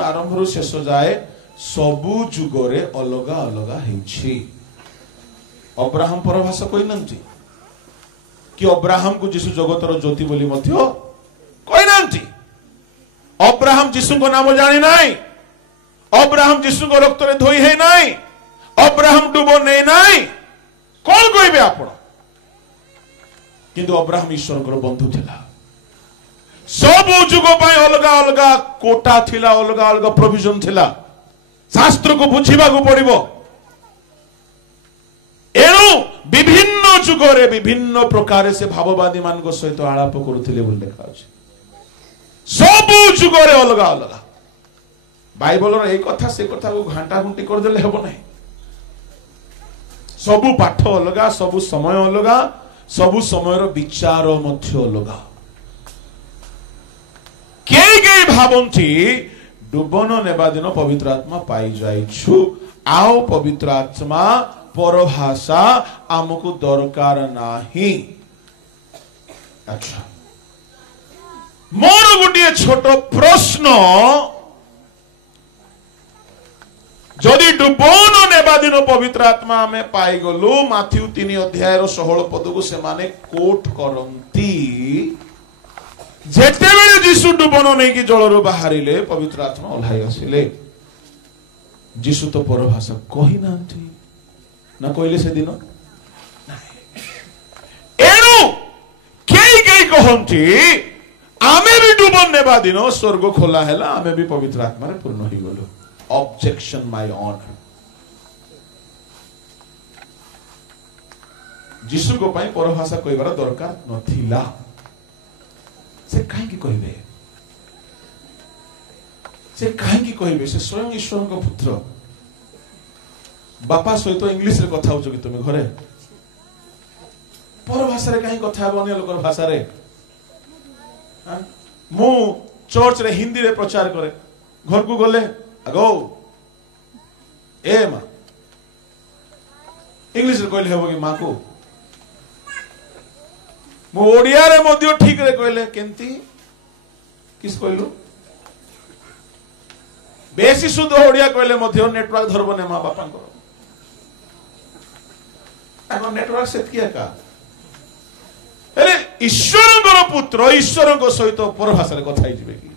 आरंभ शेष जाए सबु जुगरे अलग अलग हेछि। अब्राहम परभाषा कहि नंती कि अब्राहम को जीशु जगतर ज्योति बोली मध्य कहि नंती। अब्राहम जीशु को नाम जानि नाही, अब्राहम जीशु को रक्त रे धोई है नाही, अब्राहम डुबो नै नाही, कौन कहबे आपण? किंतु अब्राहम ईश्वर को बंधु थिला। सब जुग पाई अलग अलग कोटा थिला, अलग अलग प्रोविजन थिला। शास्त्र को बुझीबा को पड़िबो। एणु विभिन्न जुगरे विभिन्न प्रकार से भाववादी मान को सहित आलाप करुथिले बोल देखा अछि। सब जुगरे अलग अलग बाइबल रो एक कथा से कथा को घंटा घंटी कर देले हेबो नै। सबु पाठ अलग, सबु समय अलग, सबु समय रो विचार मध्य अलग। के भावंती डुबन नेबा दिन पवित्र आत्मा पाई जाइछु, आओ पवित्र आत्मा परभाषा आमको दरकार नाही। अच्छा, मोर गोटे छोट प्रश्न, जदि डुबन नेबा दिन पवित्र आत्मा आमे पाई गलु, माथ्यू 3 अध्याय 16 पद को से माने कोट करंती। जेते बेले जीशु डुबन नै कि जलरो बाहरिले पवित्र आत्मा ओल्हाई आसिले। जीशु तो परभाषा कहि नांती ना कहले से दिन। एणु के कहंती आमे भी डुबन नेबा दिन स्वर्ग खोला हैला, आमे भी पवित्र आत्मा रे पूर्ण ही गलो। Objection my honour. जीशु को पाई परभाषा कहबार दरकार नथिला। से कहीं कहबे, से कहीं कहबे? से स्वयं ईश्वर को पुत्र। बापा सहित इंग्लिश रे कथा होचो कि तुम घरे पर भाषा रे कहीं कथा बने लोकर भाषा रे। मु चर्च रे हिंदी रे प्रचार करे, घर को गले अगो ए मां इंग्लिश रे कहले हेबो कि मां को मु ओडिया रे मध्य ठीक रे कहले केंती किस कहलु बेसी शुद्ध ओडिया कहले मध्य नेटवर्क धरबो ने मां बापा को एगो नेटवर्क सेट किया का। अरे ईश्वर पुत्र ईश्वर को सहित पर भाषा रे कथा हिजिबे कि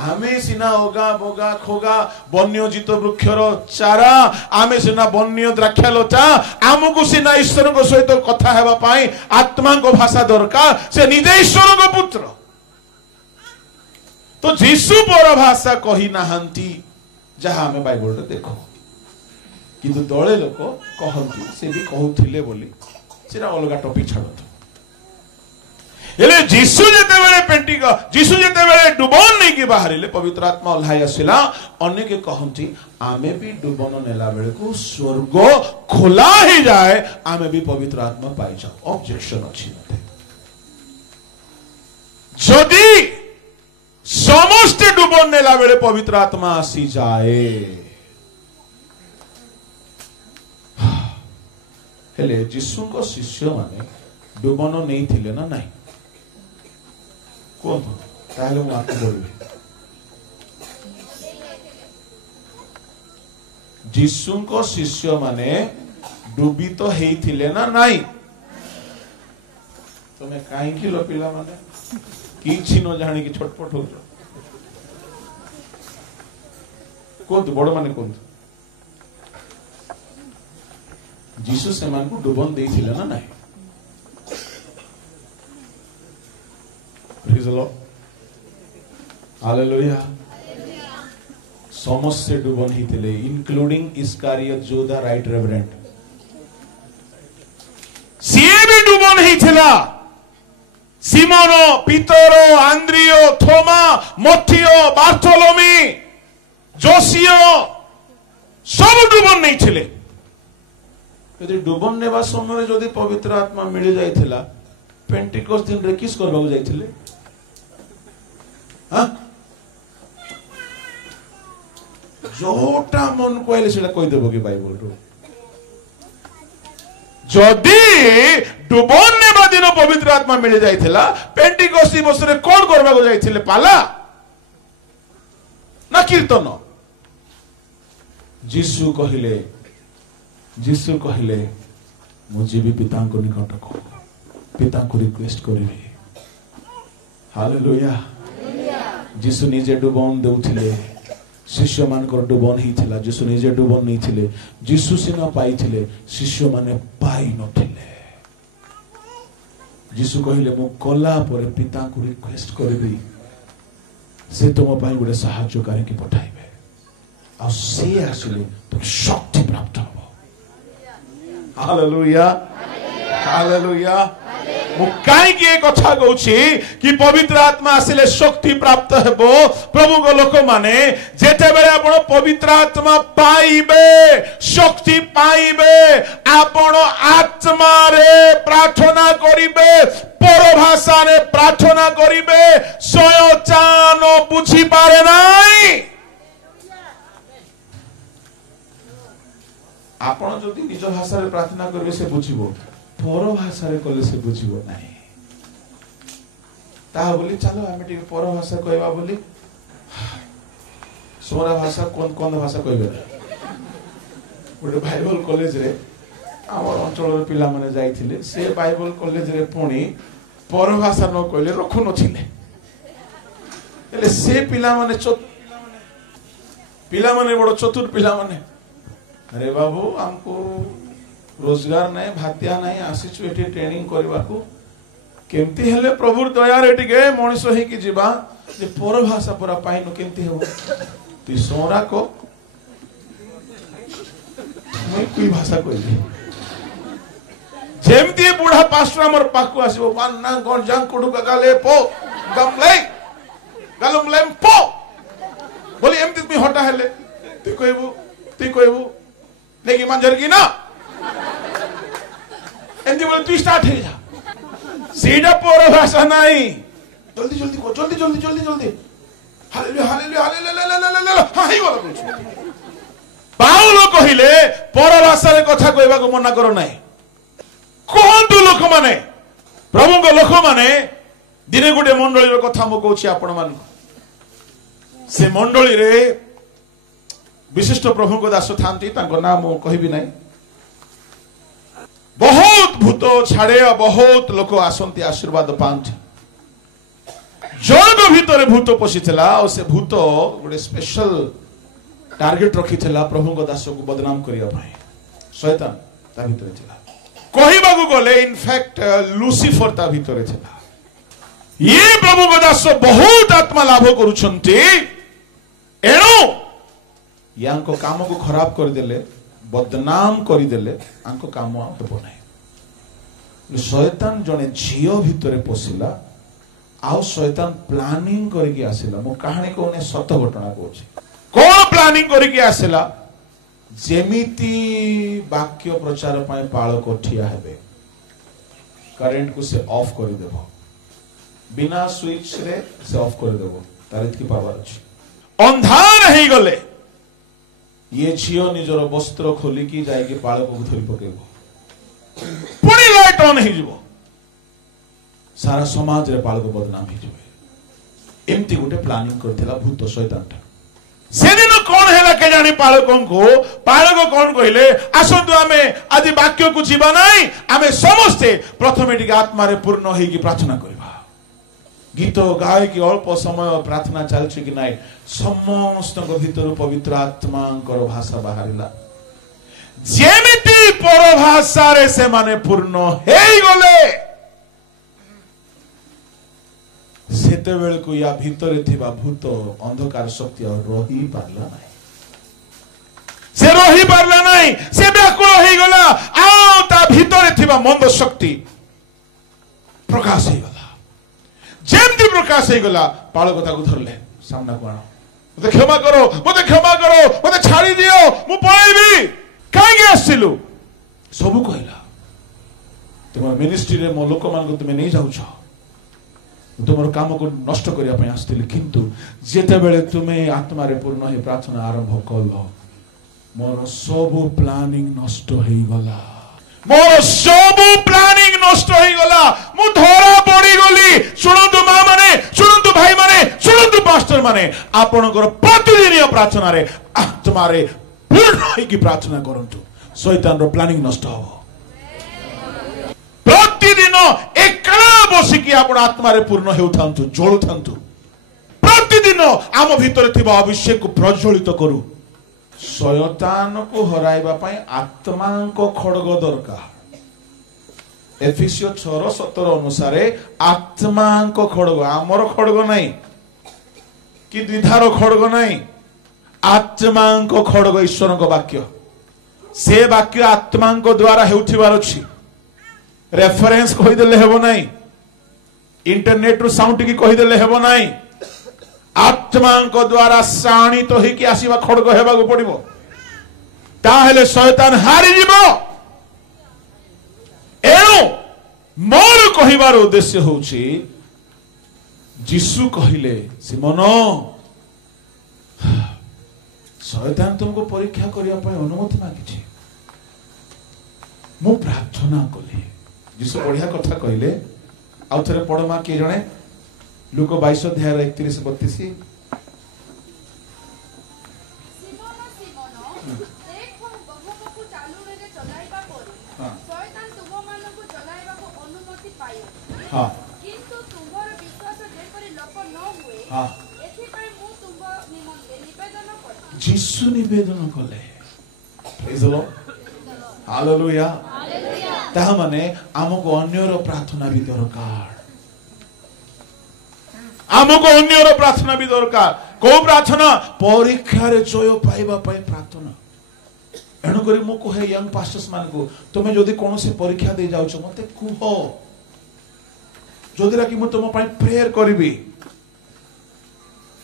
आमे सिना होगा बोगा खोगा वन्य जीत वृक्षर चारा, आमे सिना वन्य द्राक्षालता, आमको सिना ईश्वर को सहित कथा हेबा पाई आत्मा को भाषा दरकार। से निजे ईश्वर को पुत्र। तो जीशु पर भाषा कही नाहंती जहां हमें बाइबल रे देखो, किंतु दळे लोक कहंती से भी कहउथिले बोली सेरा अलगा टॉपिक छाडतो। हेले जीशु जेते बेले पेंटिका जीशु जेते बेले डुबन नै कि बाहरिले पवित्र आत्मा ओल्हाई आसिला। अन्य के कहंती आमे भी डुबन नेला बेले को स्वर्ग खोला ही जाए, आमे भी पवित्र आत्मा पाई जाओ। ऑब्जेक्शन अछि मते जदि समस्त डुबन नेला बेले पवित्र आत्मा आसी जाए, हेले जीशु को शिष्य माने डुबन नै थिले ना नाही कोन ताले मु आत्मा बोलबे। जीशु को शिष्य माने डुबित हेइथिले ना नाही? तमे काहे कि लो पिला माने किछि न जानि कि छटपट हो कोन बड़ माने कोन जीसु से मान को डुबन देइथिले ना नाही? Praise the Lord, hallelujah. समस्त से डुबन ही थे इंक्लूडिंग इस्कारियत जोधा राइट रेवरेंड सीए भी डुबन ही थिला। सिमोनो पीतरो आंद्रियो थोमा मथियो बार्थोलोमी जोसियो सब डुबन नहीं थिले। यदि डुबन नेबा समय जदि पवित्र आत्मा मिल जाइथिला पेंटिकोस दिन रे किस करबाक जाइथिले? हां जोटा मन कहले सेटा कहि देबो कि बाइबल रो जदि डुबन नेबा दिन पवित्र आत्मा मिल जाइथिला पेंटिकोस दिवस रे कोन करबाक जाइथिले? पाला ना कीर्तन। जीसु कहले मु जीवी पिता को निकट को पिता को रिक्वेस्ट करी। हालेलुया। जीसु निजे डुबन देउथिले शिष्य मानकर डुबन हिथिला। जीसु निजे डुबन नहीं थिले। जीसु सिना पाइथिले शिष्य माने पाई नथिले। जीसु कहले मु कला पर पिता को रिक्वेस्ट करबी से तुम पाई गोटे साहाय्यकारी की पठाइबे आ से आसिले तुम शक्ति प्राप्त हो। Hallelujah hallelujah. मु काई के कथा कहूची कि पवित्र आत्मा आसिले शक्ति प्राप्त हेबो। प्रभु को लोक माने जेते बेले आपण पवित्र आत्मा पाइबे शक्ति पाइबे आपण आत्मा रे प्रार्थना करिबे परभाषा रे प्रार्थना करिबे स्वयं बुझी पारे नाही। आपण जदि निज भाषा रे प्रार्थना करिबे से बुझिबो पर भाषा रे कले से बुझिबो नाही। ता बोली चलो आमे टिके पर भाषा कहबा बोली सोरा भाषा कोन कोन भाषा कहबे। गोटे बाइबल कॉलेज रे हमर अंचल रे पिला माने जाइथिले से बाइबल कॉलेज रे पुणी पर भाषा न कहले रखु नथिले। एले से पिला माने बड़ चतुर पिला माने अरे बाबू हमको रोजगार नहीं भातिया नहीं आसीचु एठी ट्रेनिंग करबाकू केमती हेले प्रभु दया रे टिके मनुष्य हे कि जीवा जे पर भाषा पूरा पाइनो केमती हेबो। ती सोरा को मैं कोई भाषा कहली जेमती बूढ़ा पास्टर हमर पाकू आसीबो पान्ना गण जां कोडु गाले पो गमले गालुमले पो बोली एमती मी हटा हेले ती कहबो नेकी मंजर की ना एंदी बोले तू स्टार्ट हे जा सीधा पर भाषा नहीं जल्दी जल्दी को जल्दी हालेलुया हालेलुया हालेलुया हाई बोला पाउलो कहिले पर भाषा रे कथा कहबा को मना करो नाही। कोहंतु लोक माने प्रभु को लोक माने दिने गुटे मंडली रो कथा मो कहूची आपण मान से मंडली रे विशिष्ट प्रभु को दास थांती तांको नाम मो कहबी नाही। बहुत भूत छाड़े बहुत लोक आसंती आशीर्वाद पांती। जन भीतर भूत पशिथिला और से भूत गोटे स्पेशल टार्गेट रखिथिला प्रभु को दास को बदनाम करिया भाई शैतान ता भीतर थिला। कहबा को गले इनफैक्ट लूसीफर ता भीतर थिला। ये प्रभु को दास बहुत आत्मा लाभ करूछंती एणो यांको काम को खराब कर देले बदनाम कर देले आंको काम हेबो नाही। शैतान जने झियो भितरे पसिला आउ शैतान प्लानिंग करके आसिला। मो कहानी कोने सत घटना कहूची कोन प्लानिंग करके आसिला जेमिति वाक्य प्रचार पय पाळ कोठिया हेबे करंट को से ऑफ कर देबो बिना स्विच रे से ऑफ कर देबो तारित की पावर अछि। अंधार हे गले ये झियो निजर वस्त्र खोलिकी जाइके पाळ को धरि पकेबो पुणी लाइट ऑन हे जिवो सारा समाज रे पाळ को बदनाम हे जिवो। एमती गोटे प्लानिंग करथिला भूत शैतान ता से दिन कोन हेला के जानी पाळ को कोन कहिले आसंतु आमे आदि वाक्य को जीवा नाही आमे समस्ते प्रथमे टिके आत्मा रे पूर्ण हेकी प्रार्थना करबा। गीत गाय की अल्प समय प्रार्थना चलछि कि नाही समस्त भीतर पवित्र आत्मा भाषा बाहरिला जेमिति पर भाषा रे से माने पूर्ण हेई गले सेते बेल को या भीतर थिबा भूत अंधकार शक्ति और रही पारला नाही से रही पारला नाही से व्याकुल हेई गला आ ता भीतर थिबा मंद शक्ति प्रकाश हेई गला। जेमती प्रकाश हे गला पाळ कथा को धरले सामना को आनो मते क्षमा करो मते छाड़ी दियो मु पळेबी काई के आसिलु सबु कहला तुम मिनिस्ट्री रे मो लोक मान को तुम नहीं जाउ छ तुमर काम को नष्ट करिया पय आस्तिले किंतु जेते बेले तुमे आत्मा रे पूर्ण हे प्रार्थना आरंभ कलो मोर सबु प्लानिंग नष्ट हेई गला मोर सबु प्लानिंग नष्ट हेई गला मु धरा पड़ी गली। सुनंतु मां माने सुनंतु भाई माने सुनंतु पास्टर माने आपणकर प्रतिदिन प्रार्थना रे आत्मा रे पूर्ण होइकी प्रार्थना करंतु शैतान रो प्लानिंग नष्ट हो प्रतिदिन एकला बसिकी आपण आत्मा रे पूर्ण हेउथांतु जोळुथांतु प्रतिदिन आम भीतर थिबा अभिषेक को प्रज्वलित करू शैतान को हराइबा पई आत्मा को खड़ग दरकार एफिसियो 6:17 अनुसार आत्मा को खड़ग आमर खड़ग नहीं कि द्विधार खड़ग नहीं आत्मा को खड़ग ईश्वर को वाक्य से वाक्य आत्मा को द्वारा हेउथिबार अछि रेफरेंस कहि देले हेबो नहीं इंटरनेट रु साउंड की कहि देले हेबो नहीं आत्मा को द्वारा शाणी तो ही कि आसीबा खड़ग हेबा को पड़िबो ताहेले शैतान हारि जिवो एणु मोर कहिबार उद्देश्य होउछि यीशु कहिले सिमोन शैतान तुमको परीक्षा करिया पय अनुमति मागिछि मु प्रार्थना कली यीशु बढ़िया कथा कहिले आउ थरे पढमा के जणे लूक 22 अध्याय 31-32 हाँ किंतु तुम्हारा विश्वास जेपरि लोप न हुए हाँ एथि पय मु तुम निमंते निवेदन कर यीशु निवेदन कले praise the Lord hallelujah hallelujah ता माने हमको अन्यर प्रार्थना भी दरकार हमको अन्यर प्रार्थना भी दरकार को प्रार्थना परीक्षा रे जय पाइबा पय प्रार्थना एणु करी मु कहे यंग पास्टर्स मान को तुमे जदी कोनोसी परीक्षा दे जाउछ मते कुहो जोदिरा कि मु तुम पय प्रेयर करबी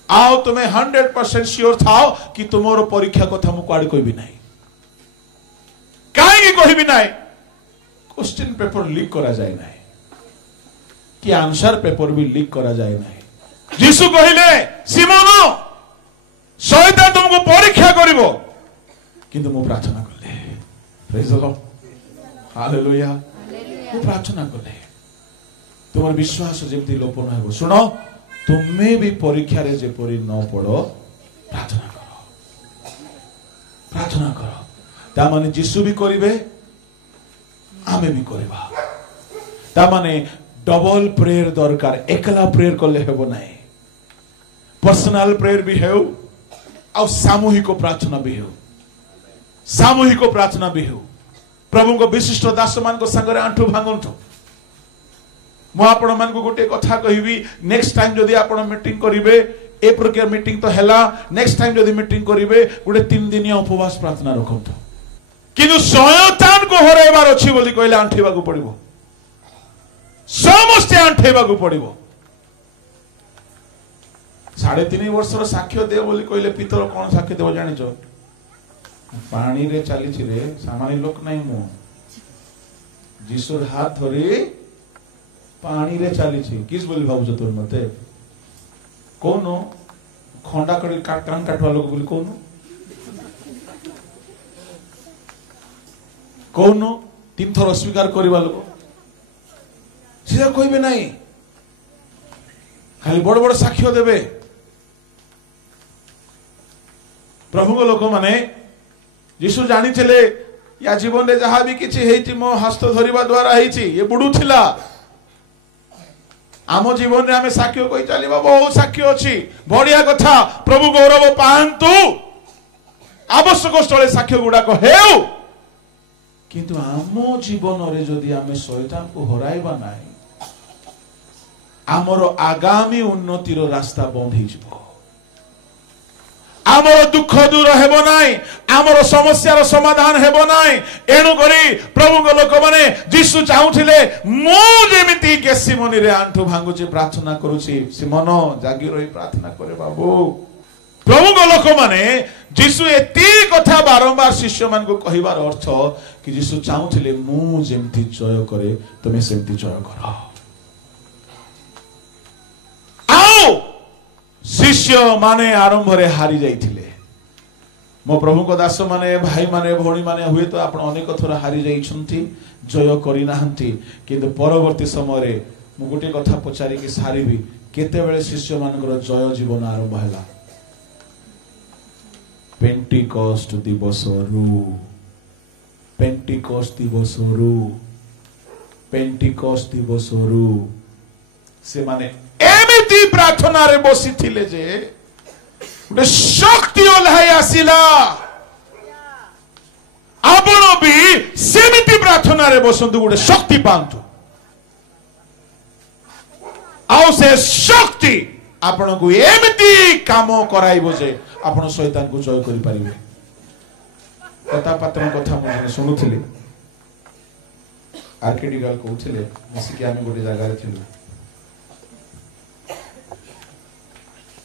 आओ तुम्हें 100% श्योर थाओ कि तुमरो परीक्षा कथा मु काड कोई भी नहीं काहे कोई भी नहीं क्वेश्चन पेपर लीक करा जाए नहीं कि आंसर पेपर भी लीक करा जाए नहीं यीशु कहिले सिमोन शैतान तुमको परीक्षा करिवो किंतु मु प्रार्थना करले प्रेज द लॉर्ड हालेलुया मु प्रार्थना करले तुम विश्वास जेमती लोप न हो सुनो तुम्हें भी परीक्षा रे जेपरि न पड़ो प्रार्थना करो ता माने यीशु भी करिवे आमे भी करबा ता माने डबल प्रेयर दरकार एकला प्रेयर करले हेबो नाही पर्सनल प्रेयर भी हेउ आ सामूहिक प्रार्थना भी हेउ सामूहिक प्रार्थना भी हेउ प्रभु को विशिष्ट दास मान को संगरे आंठु भांगंतु मु आपण मान को गोटे कथा कहिबी नेक्स्ट टाइम जदी आपण मीटिंग करिवे ए प्रकार मीटिंग तो हैला नेक्स्ट टाइम जदी मीटिंग करिवे गोटे 3 दिनिया उपवास प्रार्थना रखंतु किनु शयतान को हराइबार अछि बोली कहले आंठेबा को पड़िबो समस्त आंठेबा को पड़िबो 3.5 वर्षर साक्ष्य दे बोली कहले पितर कोन साक्ष्य देबो जानिचो पानी रे चाली छि रे सामान्य लोक नाही मु जीसुर हाथ धरी पानी रे चाली छि किस बोली भाबुछ तोर मते कोनो खंडा कड़ी कान काटवा लोग बोली कोनो 3 थर अस्वीकार करबा लोग सीधा कहबे नहीं खाली बड़ बड़ साक्ष्य देबे प्रभु को लोक माने यीशु जानी चले या जीवन रे जहां भी किछि हेति मो हस्त धरिबा द्वारा हेछि ये बुडू थिला आम जीवन रे आमे साक्ष्य कहि चलीबा बहुत साक्ष्य अछि बढ़िया कथा प्रभु गौरव पांतु आवश्यक स्थले साक्ष्य गुडा को हेउ किंतु आम जीवन रे जदी आमे शैतान को हराइबा नाही आमर आगामी उन्नतिर रास्ता बंद हो जिवो आमर दुख दूर हेबो नाही आमर समस्यार समाधान हेबो नाही एणु करी प्रभु को लोक माने यीशु चाहुथिले मु जेमिति गेसिमोनी रे आंठु भांगुची प्रार्थना करूची सिमोन जागी रही प्रार्थना करे बाबू प्रभु को लोक माने यीशु एती कथा बारंबार शिष्य मान को कहिबार अर्थ कि यीशु चाहुथिले मु जेमिति जय करे तुमे सेमिति जय करो शिष्य माने आरंभ रे हारी जाइथिले मो प्रभु को दास माने भाई माने भौणी माने हुए तो आपण अनेक थर हारी जाइछंती जय करि नाहंती किंतु परवर्ती समय रे मु गोटे कथा पचारि कि सारीबी केतेबेले शिष्य मानकर जय जीवन आरंभ है पेंटिकॉस्ट दिवसरू पेंटिकॉस्ट दिवसरू पेंटिकॉस्ट दिवसरू से माने एमिति प्रार्थना रे बसी थिले जे गोटे शक्ति ओल्हाई आसिला आपण भी सेमिति प्रार्थना रे बसंतु गोटे शक्ति पांतु आउ से शक्ति आपण को एमिति काम कराइबो जे आपण शैतान को जय करि परिबे कथा पात्र कथा मने सुनुथिले आरकेडी गाल कहउथिले मिसिके आमे गोटे जगह रे थिलु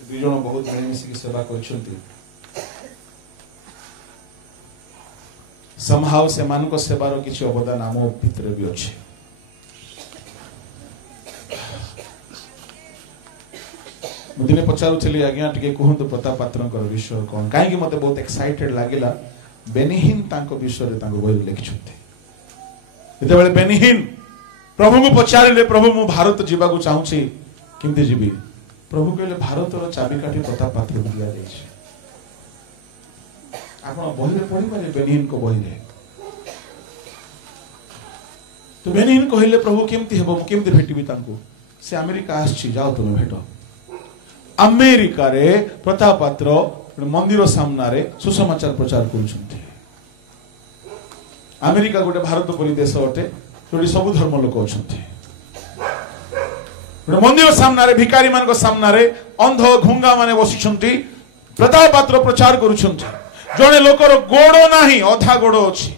दुई जन बहुत मिले मिसिके सेवा करछंती समहाउ से मानको सेवार किछि अवदान आम भितर भी अछि मुदिने पचारुथिली आज्ञा टिके कहंतु प्रताप पात्रंकर विषय कोन काहे कि मते बहुत एक्साइटेड लागिला बेनिहीन तांको विषय रे तांको बहि लिखिछंती एते बेले बेनिहीन प्रभु को पचारिले प्रभु मु भारत जीवा को चाहूछी किंती जीवी प्रभु कहले भारत रो चाबिकाठी प्रताप पात्र दिया जायछि आपण बहि रे पढि पारे बेनिहीन को बहि रे तो बेनिहीन कहले प्रभु केमती हेबो केमती भेटिबी तांको से अमेरिका आछि जाओ तुम भेटो अमेरिका रे प्रताप पात्र मंदिर सामना रे सुसमाचार प्रचार करूछंती अमेरिका गोटे भारत परि देश अटे जोटी सब धर्म लोक अछंती मंदिर सामना रे भिखारी मान को सामना रे अंध घुंगा माने बसिछंती प्रताप पात्र प्रचार करूछंती जने लोकर गोड़ नाही अधा गोड़ अछि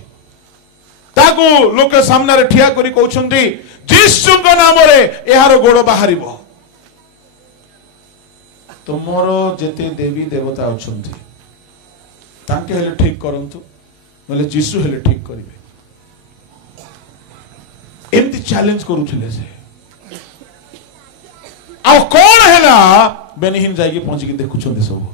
ताकू लोक सामना रे ठिया करी कहउछंती जीसु को नाम रे एहार गोड़ बाहरिबो तुमरो जेते देवी देवता अछंती तांके हेले ठीक करंतु नले जीसु हेले ठीक करिवे एमती चैलेंज करूथिले से आ कोन हैला बेनिहीन जाई के पहुंची के देखुछंती सब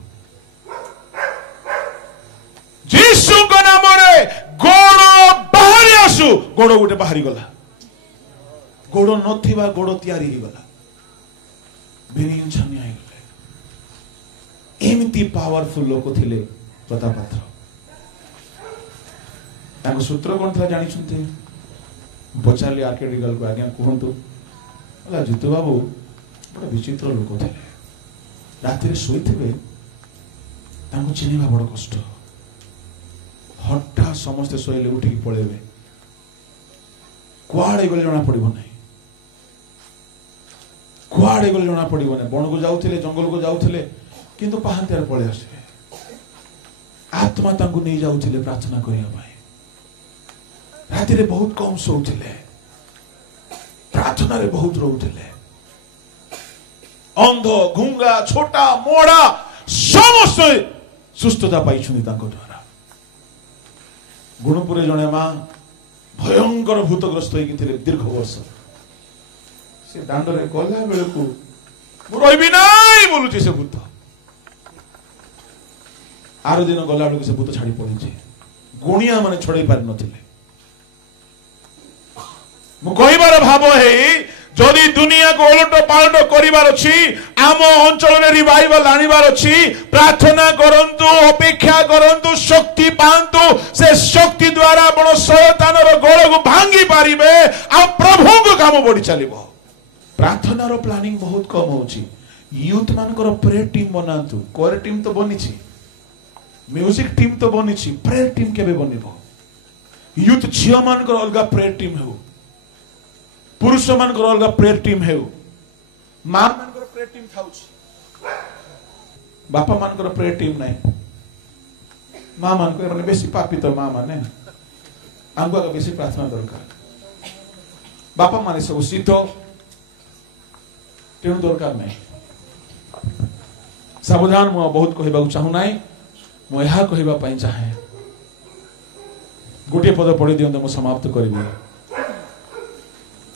जीसु को नाम रे गोड़ बाहरी आसु गोड़ गोटे बाहरी गला गोड़ नथिबा गोड़ तयारी ही गला बेनिहीन छानिया ही एमती पावरफुल लोक थिले प्रताप पात्र ताको सूत्र कोन था जानि छुंते बचाली आरकेडी गल को आज्ञा कहंतु अला जितु बाबू बड़ा विचित्र लोक थिले राति रे सोइथिबे ताको चिनिबा बड़ कष्ट हट्टा समस्त सोइले उठी पळेबे कुआडे गले जणा पड़िबो नै कुआडे गले जणा पड़िबो नै बण को जाउथिले जंगल को जाउथिले किंतु पहांतियार पळे आसे आत्मा तांको नै जाउथिले प्रार्थना करिया भाई राति रे बहुत कम सोउथिले प्रार्थना रे बहुत रहउथिले अंध घुंगा छोटा मोड़ा समस्त सुस्थता पाइछुनी तांको द्वारा गुणपुरे जणे मां भयंकर भूतग्रस्त होई थिले दीर्घ वर्ष से दांड रे गला बेलकू मु रहिबी नाही बोलुची से भूत आरो दिन गला बेलकू से भूत छाड़ी पड़िछे गुणिया माने छड़ाई पार नथिले मु कहिबार भाव है जदि दुनिया को ओलट पालट करिवार अछि आम अंचल रे रिवाइवल आनिबार अछि प्रार्थना करंतु अपेक्षा करंतु शक्ति पांतु से शक्ति द्वारा आपण शैतान रो गोड़ को भांगी पारिबे आ प्रभु को काम बढ़ी चलिबो प्रार्थना रो प्लानिंग बहुत कम होछि यूथ मानकर प्रेयर टीम बनांतु कोर टीम तो बनिछि म्यूजिक टीम तो बनिछि प्रेयर टीम केबे बनिबो यूथ झियो मानकर अलगा प्रेयर टीम हो पुरुष मानकर अलगा प्रेयर टीम है मां मानकर प्रेयर टीम थाउछि बापा मानकर प्रेयर टीम नाही मां मानकर माने बेसी पापी तो मां माने आंगो का बेसी प्रार्थना दरकार बापा माने सब सीतो तेणु दरकार नाही सावधान मु बहुत कहबा चाहू नाही मु यहा कहबा पई चाहे गोटे पद पढ़ी दियंत मु समाप्त करिबी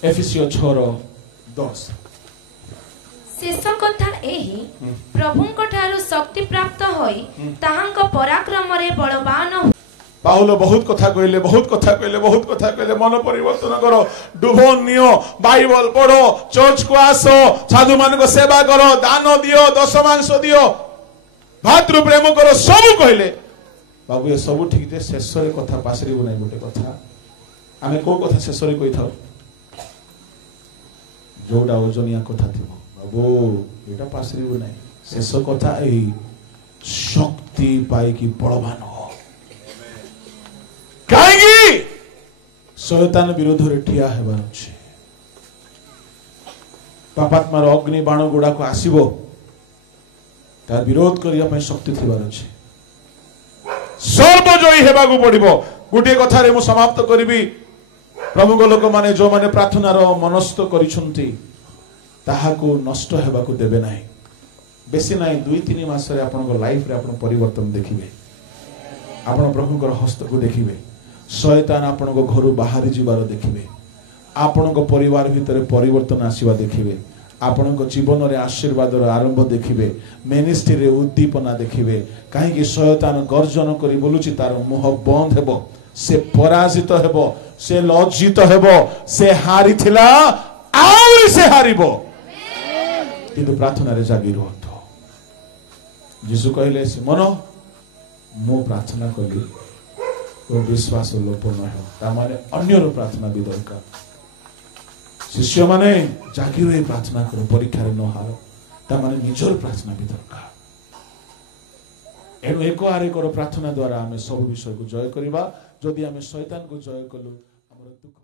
एफिसियो 6:10 शेष कथा एही प्रभुंक ठारू शक्ति प्राप्त होई ताहांक पराक्रम रे बलवान पाउल बहुत कथा कहले बहुत कथा कहले बहुत कथा कहले मन परिवर्तन करो डुबन नियो बाइबल पढ़ो चर्च को आसो साधु मान को सेवा करो दान दियो दशमांश दियो भातृ प्रेम करो सब कहले बाबू ये सब ठीक जे शेष रे कथा पासरिबो नै गोटे कथा आमे को कथा शेष रे कहि थाउ जोडा ओजनिया कथा थिबो बाबू एटा पासरिबो नै शेष कथा एही शक्ति पाई की बलवान हो कहीं शैतान विरोध रे ठिया हेबार अछि पापात्मार अग्नि बाण गुडा को आसीबो तार विरोध करिया पय शक्ति थिबार अछि सर्वजयी हेबा को पड़िबो गुटे कथा रे मु समाप्त करिबी प्रभु को लोक माने जो माने प्रार्थना रो मनस्थ करिसंती ताहा को नष्ट हेबा को देबे नाही बेसी नाही 2-3 मास रे आपन को लाइफ रे आपन परिवर्तन देखिबे आपन प्रभु को हस्त को देखिबे शैतान आपन को घर बाहर जीवार देखिबे आपन को परिवार भितर परिवर्तन आसीबा देखिबे आपन को जीवन रे आशीर्वाद रो आरंभ देखिबे मिनिस्ट्री रे उद्दीपना देखिबे काहे कि शैतान गर्जन करी बोलुची तार मुह बंद हेबो से पराजित हेबो से लज्जित हेबो से हारिथिला आउरी से हारिबो किंतु प्रार्थना रे जागी रहतो यीशु कहले सिमोन मो प्रार्थना कली तो विश्वास लोप न हो तामाने अन्यर प्रार्थना भी दरकार शिष्य माने जागी रही प्रार्थना करो परीक्षा रे न हारो तामाने निजर प्रार्थना भी दरकार एनु एको आरे करो प्रार्थना द्वारा हमें सब विषय को जय करिबा जदि हमें शैतान को जय कलु हमर दुख